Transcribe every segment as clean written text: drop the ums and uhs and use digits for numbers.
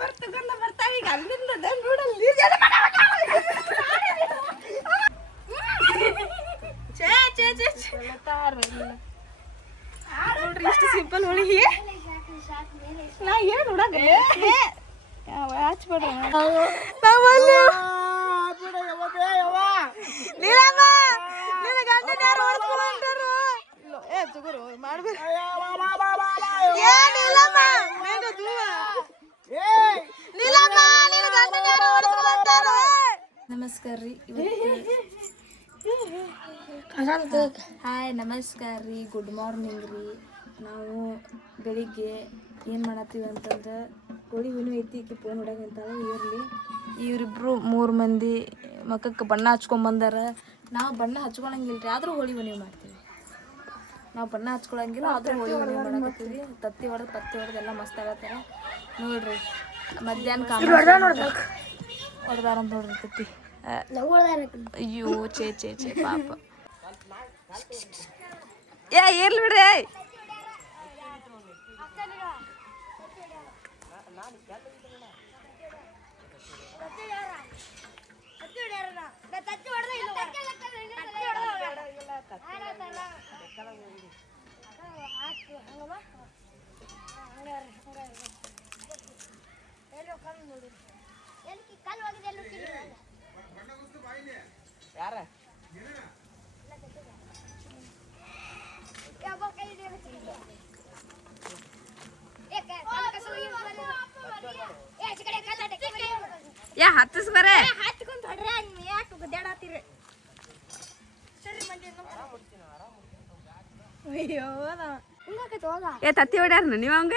ಬರ್ತಾವ ಈಗ ಅಲ್ಲಿಂದ ನೋಡಲ್ಲಿ ನೋಡ್ರಿ ಇಷ್ಟು ಸಿಂಪಲ್ ಹೋಳಿಗೆ ನಾ ಏನು ನೋಡಕ ಹಚ್ಬೇಡ್ರಿ ನಮಸ್ಕಾರ ರೀ ಹಾಯ್ ನಮಸ್ಕಾರ ರೀ ಗುಡ್ ಮಾರ್ನಿಂಗ್ ರೀ ನಾವು ಬೆಳಿಗ್ಗೆ ಏನು ಮಾಡತ್ತೀವಿ ಅಂತಂದ್ರೆ ಹೋಳಿ ಹುಣ್ಣು ಐತಿ ಈಕಿ ಫೋನ್ ಹೊಡ್ಯಾಕಂತಾಳೆ ಇರಲಿ ಇವರಿಬ್ರು 3 ಮಂದಿ ಮಕ್ಕಕ್ಕೆ ಬಣ್ಣ ಹಚ್ಕೊಂಬಂದಾರ ನಾವು ಬಣ್ಣ ಹಚ್ಕೊಳಂಗಿಲ್ಲ ರೀ ಆದರೂ ಹೋಳಿ ಹುಣ್ಣಿಮೆ ಮಾಡ್ತೀವಿ ನಾವು ಬಣ್ಣ ಹಚ್ಕೊಳಂಗಿಲ್ಲ ಆದರೂ ಹೋಳಿ ಹುಣ್ಣಿಮೆ ಮಾಡಕತ್ತೀವಿ ತತ್ತಿ ಹೊಡೆದು ಪತ್ತಿ ಹೊಡೆದು ಎಲ್ಲ ಮಸ್ತ್ ಆಗತ್ತಾರ ನೋಡ್ರಿ ಮಧ್ಯಾಹ್ನ ಹೊಡೆದಾರ ಅಂತ ನೋಡ್ರಿ ತತ್ತಿ ಅಯ್ಯೋ ಚೇ ಚೇ ಚೇ ಪಾಪ ಇರ್ಲಿ ಬಿಡ್ರಿ ಯಾರ ಯಾ ಹತ್ತಿಸ್ಬಾರೆ ಏ ತತ್ತಿ ಹೊಡ್ಯಾರ ನೀವ್ ಹಂಗ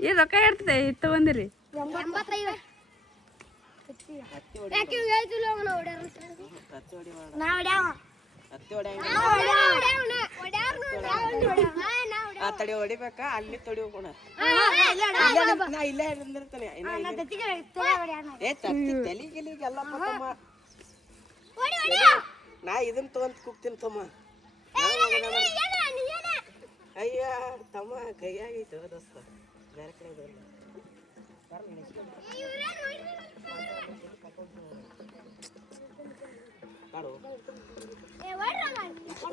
ಏ ರೊಕ್ಕ ಇರ್ತದೆ ಇತ್ತು ಬಂದಿರಿ ತಡಿ ಹೊಡಿಬೇಕ ಅಲ್ಲಿ ತಡಿ ಹೋಗೋಣ ನಾ ಇಲ್ಲೇ ನಿಂದಿರ್ತಾನೆ ಏ ತತ್ತಿ ತಲಿಗೆಲ್ಲ ನಾ ಇದನ್ನ ತಗೊಂಡ್ ಕೂಗ್ತೀನಿ ತಮ್ಮ ಅಯ್ಯ ತಮ್ಮ ಕೈಯಾಗೈತೆ ದೋಸ್ತ ಬೇರೆ ಕಡೆ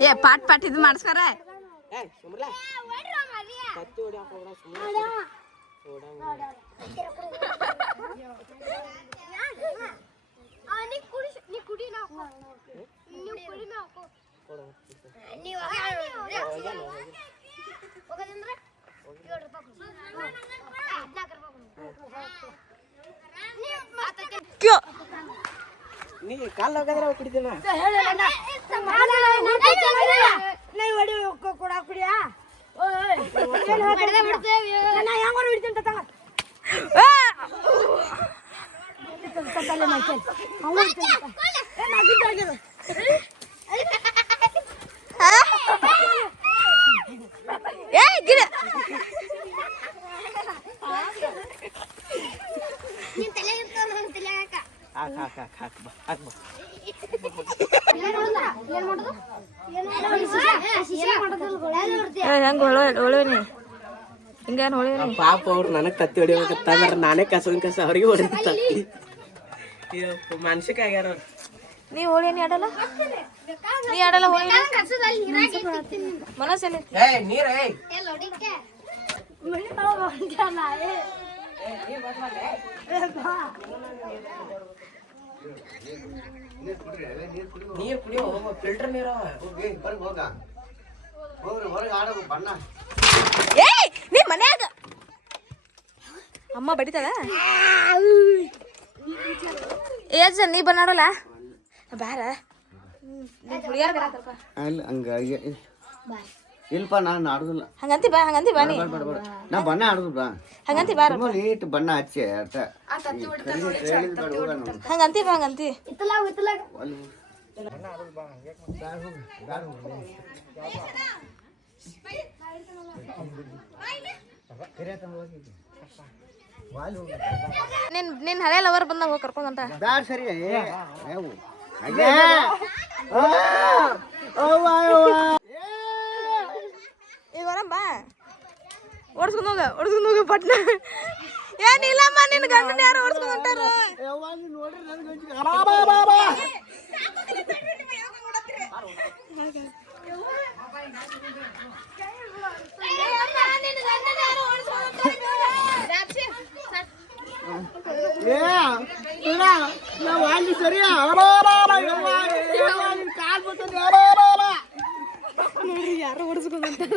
ಏ ಪಾಟ್ ಪಾಟ್ ಇದು ಮಾಡ್ಸ್ಕಾರ ತತ್ತಿ ಹೊಡ್ಯಾಕ ಹೋಗೋಣ ಸುಮ್ಮನೆ ನೀ ಕಾಲ್ ಹೋಗದ್ರೆ ಕುಡಿತೀನ ಕುಡಿಯಾ ಹೆಂಗ ಹೊಳವನಿ ಹಿಂಗೇನು ಹೊಳವನಿ ಪಾಪ ಅವ್ರು ನನಗೆ ತತ್ತಿ ಹೊಡಿಬೇಕಂತಂದ್ರೆ ನಾನೇ ಕಸ ಅವ್ರಿಗೆ ಹೊಡಿತ ಮಾನಸಿಕ ಆಗ್ಯಾರ ಅವ್ರು ನೀ ಹೋಳಿನಿ ಆಡಲ್ಲ ನೀ ಆಡಲ್ಲ ಹೋಳಿ ಮನಸ್ಸಲ್ಲಿ ನೀರ ನೀರು ಕುಡಿಯೋ ಫಿಲ್ಟರ್ ನೀರ ನೀ ಮನ್ಯಾಗ ಅಮ್ಮ ಬಡಿತಾಳ ಏಜ್ ನೀ ಬನ್ನಾಡಲ್ಲ ಬಾರ ಇಲ್ಪ ನಾನು ಆಡುದಿಲ್ಲ ಹಂಗಂತಿ ಬಾ ನೀ ನಾ ಬಣ್ಣ ಆಡುದು ಬಾ ಹಂಗಂತಿ ಬಾರ ನೀಟ್ ಬಣ್ಣ ಹಚ್ಚಿ ಹಂಗಂತಿ ನಿನ್ ಹಳೆ ಲವರ್ ಬಂದಾಗ ಹೋಗಿ ಕರ್ಕೊಂಡಂತ ಬ್ಯಾಡ ಸರಿ ಹೋಗ ಪಟ್ನ ಏನಿಲ್ಲಮ್ಮ ನಿನ್ನ ಗಂಡನ ಯಾರು ಓಡಿಸ್ಕೊಂಡು ಹೊಂಟಾರ ಸರಿಯಾ ನೋಡ್ರಿ ಯಾರು ಓಡಿಸ್ಕೊಂಡು ಹೊಂಟಾರ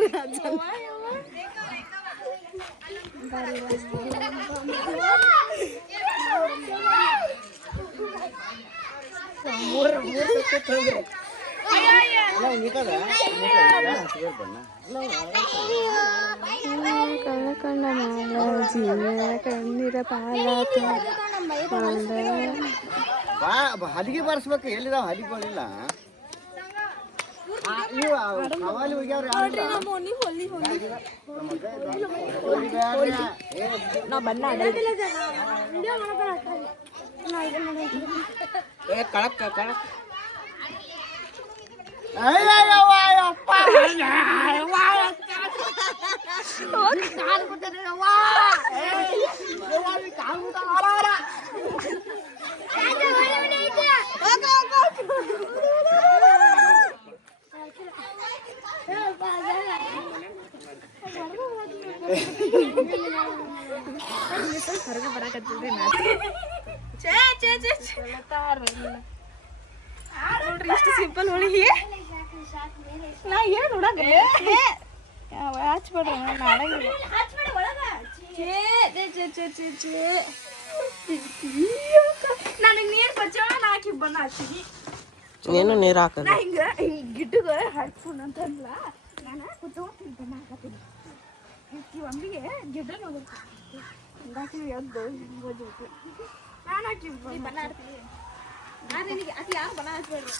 ಕಣ್ಣೀರ ಹಲಿಗೆ ಬರ್ಸ್ಬೇಕು ಎಲ್ಲಿದಾವ ಹಲಿಗಳಿಲ್ಲ ಹವಾಲಿ ಹೋಗ್ಯಾವ್ರಿ ನಾ ಬಣ್ಣ ಕಳಕ್ ಕಳಕ್ ಹೊರಗೆ ಬರಾಕತ್ತಿದ್ರಿ ನೋಡ್ರಿ ಇಷ್ಟು ಸಿಂಪಲ್ ಹೋಳಿಗೆ ನಾ ಏನು ನೋಡಕ ಹಚ್ಬೇಡ್ರಿ ನಾನು ಆಡಂಗಿಲ್ಲ ನನಗೆ ನೀರು ಬಚ್ಚೋಣ ನಾ ಹಾಕಿ ಬಣ್ಣ ಹಾಕ್ತೀನಿ ನೀನು ನೀರು ಹಾಕ ನಾ ಹಿಂಗ ಗಿಡ್ಡಗ ಹಾಕ್ಸೋಣ ಅಂತಂದ್ಲ ನಾನು ಕುತ್ಕೊಂಡು ಬಣ್ಣ ಹಾಕತ್ತೀನಿ ಒಮ್ಮಿಗೆ ಗಿಡ್ಡ ನೋಡ್ಬೇಕು ಹಿಂಗಾಕಿ ಎದ್ದು ಓದ್ಬೇಕು ನಾನು ಹಾಕಿ ಬಣ್ಣ ಆಡ್ತೀನಿ ನನಗೆ ಅದು ಯಾರು ಬಣ್ಣ ಹಚ್ಬೇಡ್ರಿ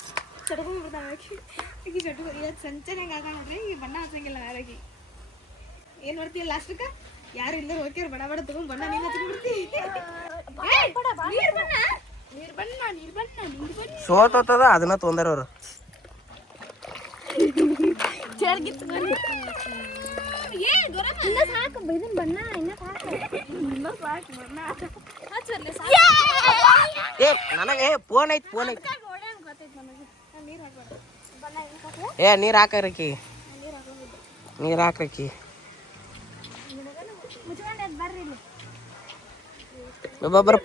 ಚಡ್ಕೊಂಡ್ಬಿಡ್ತಾನೆ ಆಕಿ ಚಟ್ಕೊ ಇವತ್ತು ಸಂಚೆನಾಗ ಹಾಕೋಣ್ರಿ ಈ ಬಣ್ಣ ಹಚ್ಚಂಗಿಲ್ಲ ಯಾರಾಗಿ ಏನು ಮಾಡ್ತೀಯ ಲಾಸ್ಟಕ್ಕೆ ಯಾರು ಇಲ್ಲದೆ ಹೋಗ್ಯಾರ ಬಡ ಬಡ ತಗೊಂಡು ಬಣ್ಣ ನೀನು ಹಚ್ಕೊಂಡ್ಬಿಡ್ತಿ ನೀರು ಬಣ್ಣ ಸೋತದ ಅದನ್ನ ತೊಂದರೆ ಅವರು ಚರ್ಗಿತ್ತು ಸಾಕು ಇದನ್ ಬಣ್ಣ ಇನ್ನ ಸಾಕು ಬಣ್ಣ ಹಚ್ಚರ್ಲಿ ಏ ನನಗೆ ಫೋನ್ ಐತಿ ಏ ನೀರು ಹಾಕರಕಿ ನೀರು ಹಾಕ್ರಕಿ ಒಬ್ಬೊಬ್ಬರು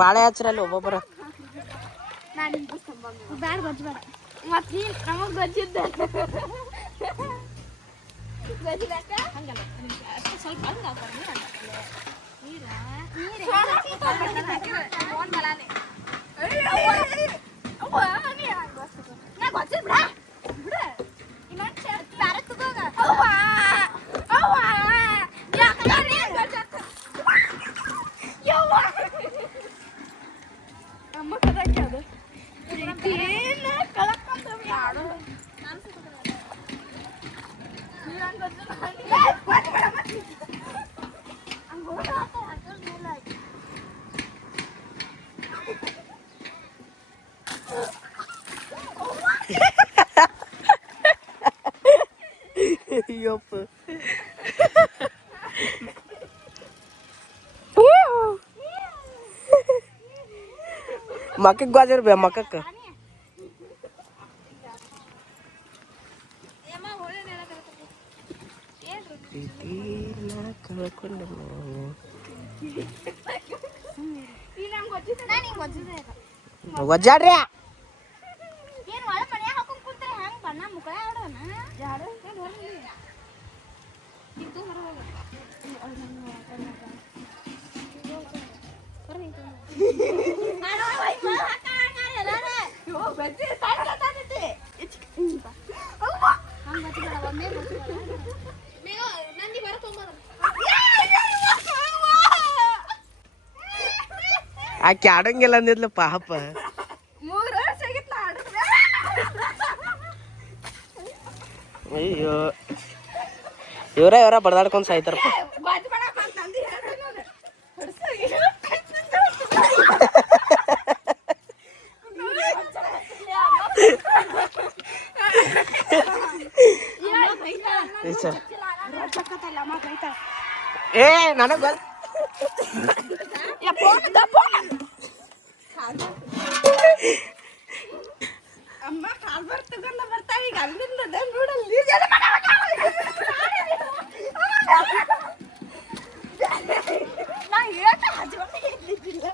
ಪಾಳೆ ಹಚ್ರಲ್ಲಿ ಒಬ್ಬೊಬ್ಬರು ಬ್ಯಾಡ ಗೊಜ್ಬೇಡ ಮತ್ತೆ ನಮಗ್ ಗೊಜ್ಜಿದ್ದ ಗೊಜ್ಜಿದಾಕ ಹಂಗಲ್ಲ ಸ್ವಲ್ಪ ಹಂಗ ಅಮ್ಮ ಕದಾಕಿ ಅದು ಏನು ಕಳಕ್ಕಂತ ಅಯ್ಯಪ್ಪ ಮಕ್ಕಕ್ಕೆ ಗಾಜರ್ ಬೇ ಮಕ್ಕಕ್ಕೆ ಕಳ್ಕೊಂಡು ಒಜ್ಜಾಡ್ರಿ ಆಕೆ ಆಡಂಗಿಲ್ಲ ಅಂದಿದ್ಲ ಪಾಪ ಅಯ್ಯೋ ಇವರ ಬಡ್ದಾಡ್ಕೊಂಡ್ ಸಾಯ್ತಾರಪ್ಪ ಏ ನನಗ್ ಗೊತ್ತ ಅಮ್ಮ ಕಾಲ್ ಬರ್ತದಲ್ಲ ಬರ್ತಾವ ಈಗ ಅಲ್ಲಿಂದ ನೋಡಲ್ಲ ನಾ ಹೇಳ್ತ ಹಜಬಂದ ಎದ್ದಿದ್ದಿಲ್ಲ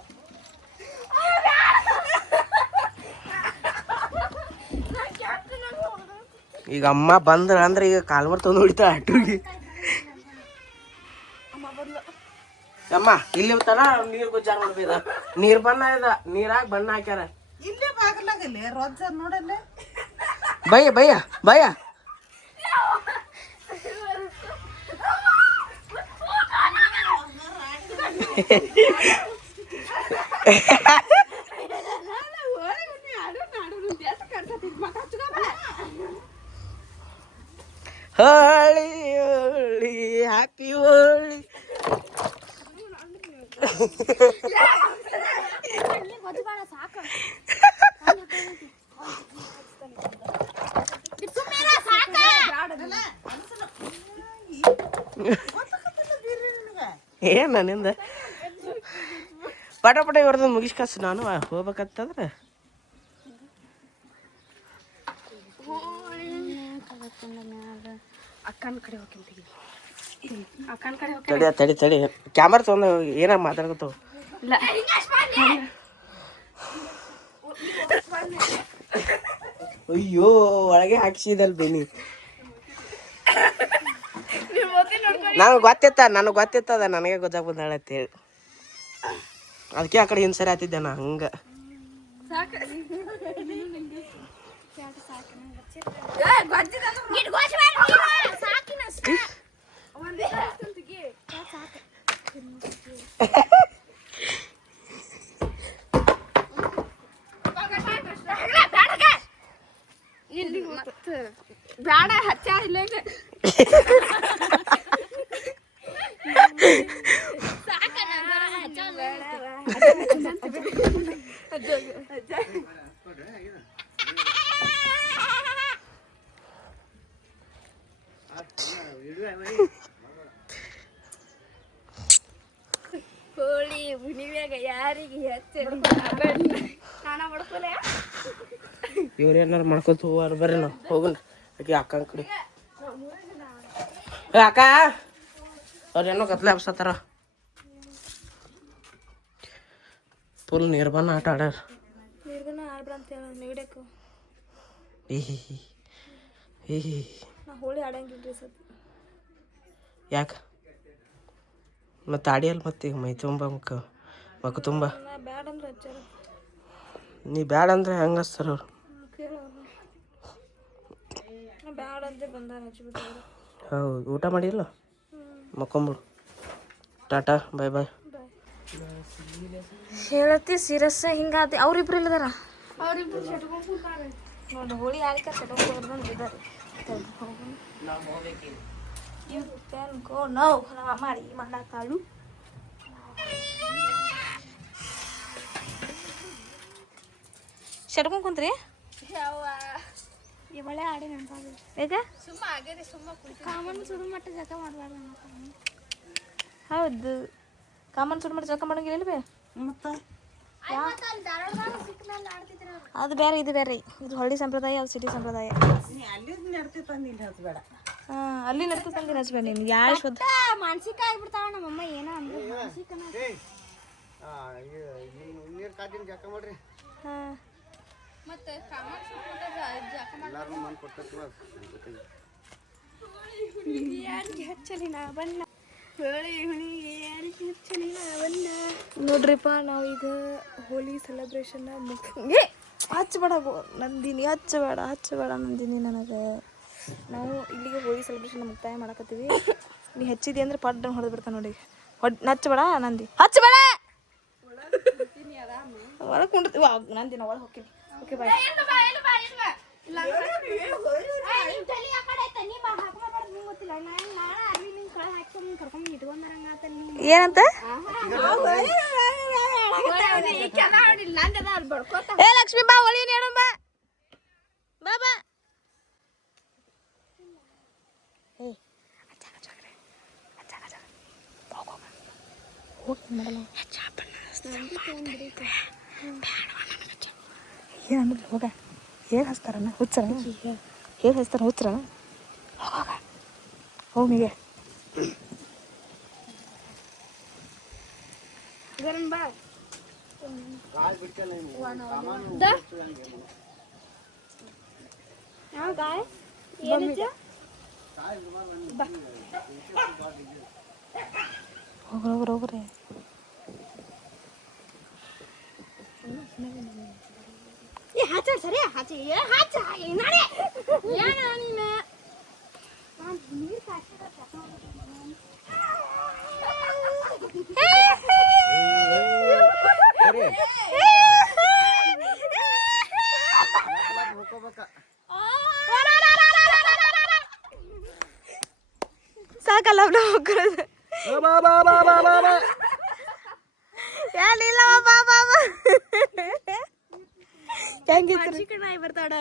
ಈಗ ಅಮ್ಮ ಬಂದ್ರ ಅಂದ್ರೆ ಈಗ ಕಾಲ್ಮರ್ ತಂದು ಹೊಡಿತಾಳ ಅಟ್ಟುಗಿ ಅಮ್ಮ ಇಲ್ಲಿ ತನ ನೀರ್ ಗುಜ್ಜಾರ ಮಾಡ್ಬೇದ ನೀರ್ ಬಣ್ಣ ಇದ ನೀರಾಗ ಬಣ್ಣ ಹಾಕ್ಯಾರ ಇಲ್ಲೇ ಬಾಗಲಾಗಲ್ಲ ರೋಜ ನೋಡಲ್ಲ ಭಯ್ಯ ಭಯ್ಯ ಭಯ್ಯ ಹೋಳಿ ಹೋಳಿ ಹ್ಯಾಪಿ ಹೋಳಿ ಏನ್ ನನ್ನಿಂದ ಪಟ ಪಟ ಇವ್ರದ್ದು ಮುಗಿಸ್ಕಸ್ ನಾನು ಹೋಗ್ಬೇಕಂತಂದ್ರೆ ಅಕ್ಕನ ಕಡೆ ಹೋಗ್ತೀನಿ ಅಕ್ಕನ ಕಡೆ ತಡಿ ತಡಿ ತಡಿ ಕ್ಯಾಮರಾ ತೊಗೊಂಡು ಏನಾಗ ಮಾತಾಡ್ಕೊತಾವ ಇಲ್ಲ ಅಯ್ಯೋ ಒಳಗೆ ಹಾಕ್ಸಿದಲ್ ಬೆನಿ ನನಗೆ ಗೊತ್ತಿತ್ತದ ನನಗೆ ಗೊತ್ತಾಗ ಬಂದಾಳೆ ಅಂತೇಳಿ ಅದಕ್ಕೆ ಆ ಕಡೆ ಹಿಂಸರಿ ಆತಿದ್ದೆ ನಾ ಹಂಗ ಬ್ಯಾಡ ಹಚ್ಚ ಇಲ್ಲ ಹೋಳಿ ಹುಣ್ಣಿಮ್ಯಾಗ ಯಾರಿಗೆ ಇವ್ರೇನಾರು ಮಾಡ್ಕೊತ ಹೋಗಾರ ಬರ್ರಿ ನಾವು ಹೋಗೋಣ ಆಕೆ ಅಕ್ಕನ ಕಡೆ ಅಕ್ಕ ಅವ್ರೇನೋ ಕತ್ಲೆ ಹಬ್ಸತ್ತಾರ ಫುಲ್ ನಿರ್ಬಂಧ ಆಟ ಆಡ್ಯಾರ ಹೋಳಿ ಆಡಂಗಿಲ್ರಿ ಸರ್ ಯಾಕೆ ಮತ್ತೆ ಆಡಿಯಲ್ಲ ಮತ್ತೆ ಈಗ ಮೈ ತುಂಬ ಮಕ್ಕ ತುಂಬ ಬ್ಯಾಡ ಅಂದ್ರೆ ಹಚ್ಚಾರ ನೀ ಬ್ಯಾಡ ಅಂದ್ರೆ ಹೆಂಗೆ ಹಚ್ತಾರ ಅವ್ರು ಬ್ಯಾಡ ಅಂದ್ರೆ ಬಂದಾರ ಹಚ್ಬಿಟ್ಟಾರ ಹೌದು ಊಟ ಮಾಡಿಲ್ಲ ಮಕ್ಕೊಂಬಿಡು ಟಾಟಾ ಬಾಯ್ ಬಾಯ್ ಹೇಳತ್ತಿ ಸೀರಿಯಸ್ ಹಿಂಗಾತಿ ಅವ್ರಿಬ್ರು ಇಲ್ಲದಾರ ಅವ್ರಿಬ್ರು ನೋಡಿ ಹೋಳಿ ಆಲಿಕ ಸೆಟ್ಕೊಂಡ್ಬರ್ದಂಗೆ ಇದ್ದಾರೆ ಯು ಕ್ಯಾನ್ ಗೋ ನೌ ಮಾಡಿ ಮಾಡಾಕಾಳು ಶಟ್ಕೊಂಡ್ ಕುಂತ್ರಿ ಇವಳೆ ಆಡಿ ನೆನಪಾಗ ಈಗ ಸುಮ್ಮ ಆಗ್ಯದೆ ಸುಮ್ಮ ಕಾಮನ್ ಸುಡು ಮಟ್ಟ ಜಕ ಮಾಡಬಾರ್ದು ಹೌದು ಕಾಮನ್ ಸುಡು ಮಟ್ಟ ಜಕ ಮಾಡಂಗಿಲ್ಲ ಬೇ ಮತ್ತೆ ಅದು ಬೇರೆ ಇದು ಬೇರೆ ಇದು ಹಳ್ಳಿ ಸಂಪ್ರದಾಯ ಅದು ಸಿಟಿ ಸಂಪ್ರದಾಯ ಹಾಂ ಅಲ್ಲಿ ನಡ್ತಂದಿನ ಹಚ್ಬೇಡ ನೀನು ಯಾರು ಶುದ್ಧ ಮಾನಸಿಕ ಆಗ್ಬಿಡ್ತಾವ ನಮ್ಮಮ್ಮ ಏನೋ ಅಂದ್ರೆ ನೀರು ಕಾದಿನ ಜಕ ಮಾಡ್ರಿ ಹಾಂ ಮತ್ತೆ ನೋಡ್ರಿಪ್ಪ ನಾವೀಗ ಹೋಲಿ ಸೆಲೆಬ್ರೇಷನ್ ಹಚ್ಚಬೇಡ ನಂದಿನಿ ಹಚ್ಚಬೇಡ ನಂದಿನಿ ನನಗೆ ನಾವು ಇಲ್ಲಿಗೆ ಹೋಳಿ ಸೆಲೆಬ್ರೇಷನ್ ಮುಕ್ತಾಯ ಮಾಡಕತ್ತೀವಿ ನೀ ಹಚ್ಚಿದಿ ಅಂದ್ರೆ ಪಡ್ಡ ಹೊಡೆದು ಬಿಡ್ತಾನೆ ನೋಡಿ ಹಚ್ಚಬೇಡ ನಂದಿ ಹಚ್ಚಬೇಡ ಒಳಗೆ ಕುಂಡಿರ್ತೀವಿ ನಂದಿನ ಒಳಗೆ ಹೋಗ್ತೀನಿ ಓಕೆ ಬಾಯ್ ಏನಂತ ಏ ಲಕ್ಷ್ಮಿ ಬಾ ಒಲಿ ನೇಡು ಬಾ ಬಾ ಬಾ ಏ ಮಾಡಲ್ಲ ಏನಂದ್ರೆ ಹೋಗ ಹೇಗೆ ಹಚ್ತಾರಣ್ಣ ಹುಚ್ಚರ ಹೇಗೆ ಹಚ್ತಾರ ಹುಚ್ಚರ ಹೋಗ ಹೋಗಿ ನಿಗೆ ಹೋಗ್ರಿ ಸರಿ ಹಾಚಿ ಹಾಚ ನಾಳೆ ಏನ ನೀನು ಸಾಕಲ್ಲ ಹೋಗ್ರದು ಏನಿಲ್ಲ ಹೆಂಗಿತ್ತು ಬರ್ತಾಡ